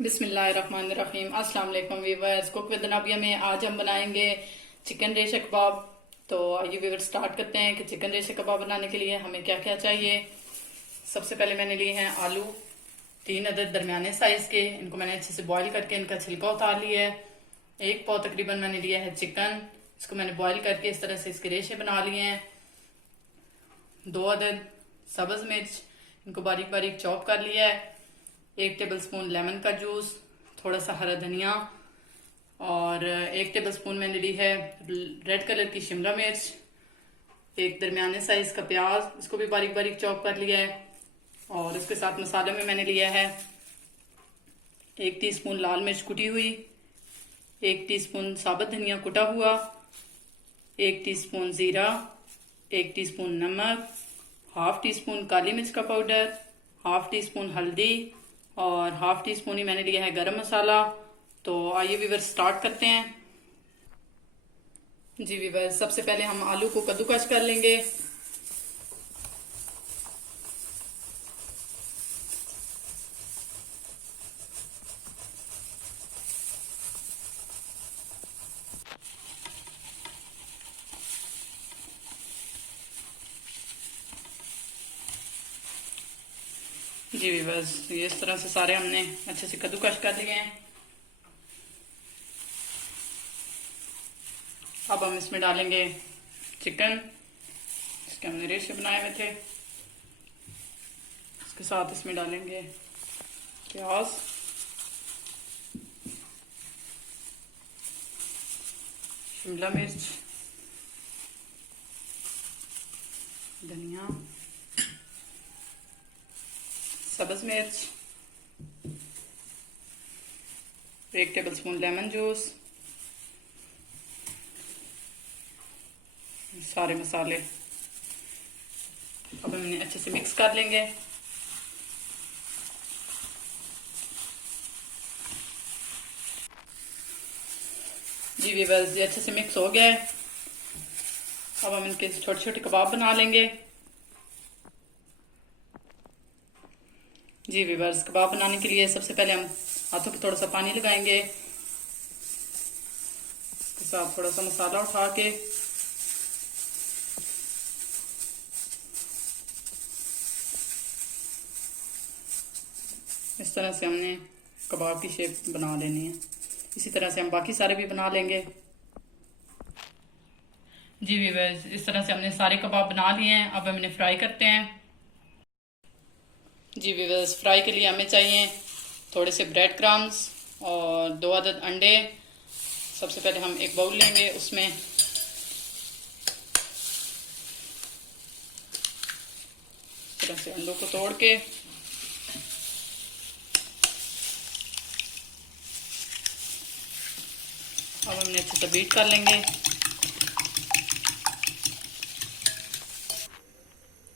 बिस्मिल्लाहिर्रहमानिर्रहीम। अस्सलाम वालेकुम वीवर्स। कुक विद नबिया में आज हम बनाएंगे चिकन रेशा कबाब। तो आइए वीवर्स स्टार्ट करते हैं कि चिकन रेशा कबाब बनाने के लिए हमें क्या क्या चाहिए। सबसे पहले मैंने लिए हैं आलू 3 अदद दरमियाने साइज के। इनको मैंने अच्छे से बॉईल करके इनका छिलका उतार लिया है। 1 पाव तकरीबन मैंने लिया है चिकन। इसको मैंने बॉईल करके इस तरह से इसके रेशे बना लिए हैं। 2 अदद सब्ज मिर्च, इनको बारीक बारीक चॉप कर लिया है। 1 टेबल स्पून लेमन का जूस, थोड़ा सा हरा धनिया और 1 टेबल स्पून मैंने ली है रेड कलर की शिमला मिर्च। 1 दरमियाने साइज का प्याज, इसको भी बारीक बारीक चॉप कर लिया है। और इसके साथ मसाले में मैंने लिया है 1 टीस्पून लाल मिर्च कुटी हुई, 1 टीस्पून साबुत धनिया कुटा हुआ, 1 टीस्पून जीरा, 1 टीस्पून नमक, हाफ टी स्पून काली मिर्च का पाउडर, हाफ टी स्पून हल्दी और हाफ टी स्पून ही मैंने लिया है गरम मसाला। तो आइए वीवर स्टार्ट करते हैं। जी वीवर, सबसे पहले हम आलू को कद्दूकस कर लेंगे। जी वीवर्स, ये इस तरह से सारे हमने अच्छे से कद्दूकस कर लिए हैं। अब हम इसमें डालेंगे चिकन, इसके हमने रेशे बनाए हुए थे। इसके साथ इसमें डालेंगे प्याज, शिमला मिर्च, धनिया, सब्ज मिर्च, 1 टेबल स्पून लेमन जूस, सारे मसाले अब हम इन्हें अच्छे से मिक्स कर लेंगे। जी वीवर्स, ये अच्छे से मिक्स हो गया है। अब हम इनके छोटे छोटे कबाब बना लेंगे। जी वीवर्स, कबाब बनाने के लिए सबसे पहले हम हाथों पे थोड़ा सा पानी लगाएंगे। इसके साथ थोड़ा सा मसाला उठा के इस तरह से हमने कबाब की शेप बना लेनी है। इसी तरह से हम बाकी सारे भी बना लेंगे। जी वीवर्स, इस तरह से हमने सारे कबाब बना लिए हैं। अब हम इन्हें फ्राई करते हैं। जी वीवर्स, फ्राई के लिए हमें चाहिए थोड़े से ब्रेड क्रम्स और 2 अदद अंडे। सबसे पहले हम एक बाउल लेंगे, उसमें इस तरह से अंडों को तोड़ के अब हमने अच्छे से बीट कर लेंगे।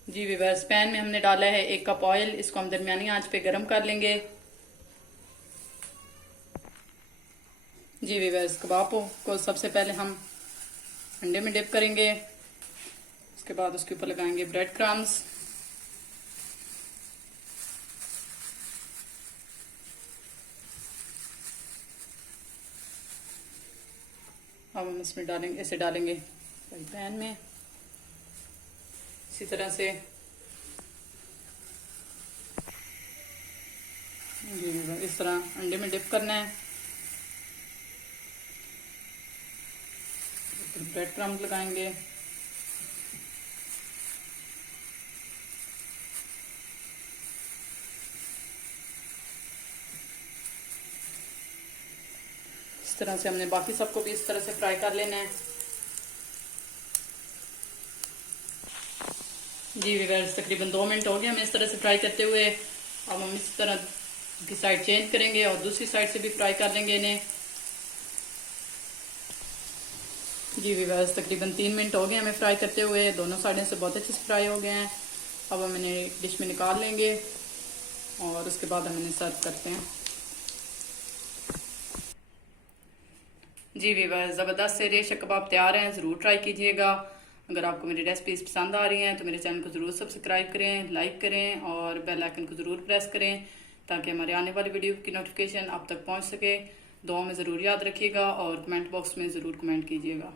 जी वीवर्स, पैन में हमने डाला है 1 कप ऑयल। इसको हम दरमियानी आंच पे गरम कर लेंगे। जी वीवर्स, कबाब को सबसे पहले हम अंडे में डिप करेंगे। उसके बाद उसके ऊपर लगाएंगे ब्रेड क्रम्स। अब हम इसमें डालेंगे, ऐसे डालेंगे पैन में इसी तरह से। इस तरह अंडे में डिप करना है। ब्रेड क्रम्स लगाएंगे। इस तरह से हमने बाकी सबको भी इस तरह से फ्राई कर लेना है। जी वीवर्स, तकरीबन 2 मिनट हो गए हमें इस तरह से फ्राई करते हुए। अब हम इस तरह की साइड चेंज करेंगे और दूसरी साइड से भी फ्राई कर लेंगे इन्हें। जी वीवर्स, तकरीबन 3 मिनट हो गए हमें फ्राई करते हुए। दोनों साइडें से बहुत अच्छे से फ्राई हो गए हैं। अब हम इन्हें डिश में निकाल लेंगे और उसके बाद हम इन्हें सर्व करते हैं। जी वीवर्स, ज़बरदस्त से रेशा कबाब तैयार हैं, ज़रूर ट्राई कीजिएगा। अगर आपको मेरी रेसिपीज पसंद आ रही हैं तो मेरे चैनल को ज़रूर सब्सक्राइब करें, लाइक करें और बेल आइकन को ज़रूर प्रेस करें ताकि हमारे आने वाली वीडियो की नोटिफिकेशन आप तक पहुंच सके। दुआ में ज़रूर याद रखिएगा और कमेंट बॉक्स में ज़रूर कमेंट कीजिएगा।